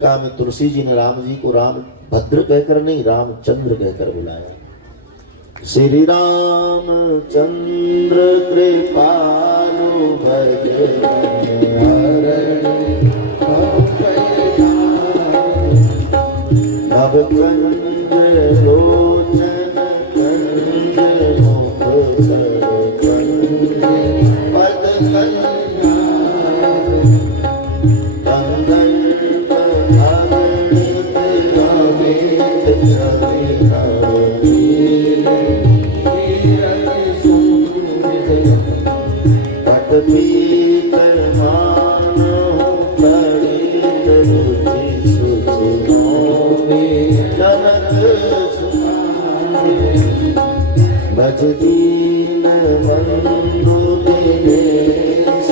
का में तुलसी जी ने राम जी को राम भद्र कहकर नहीं रामचंद्र कहकर बुलाया। श्री राम चंद्र कृपालु भजे नवकंज लोचन कंज मुख पद दीन बंधु दिनेश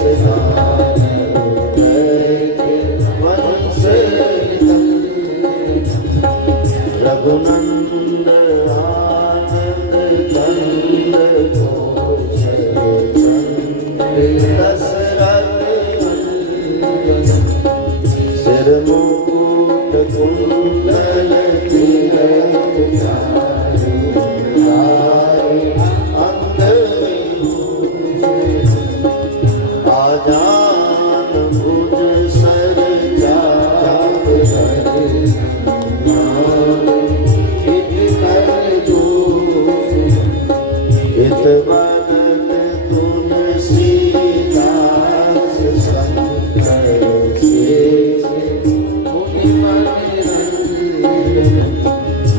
रघुनंद आनंद चंद सिर मुकुट कुंडल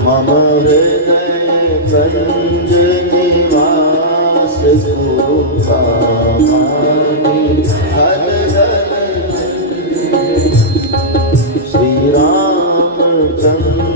मम हृदय कंज निवास गुरु श्री राम चंद्र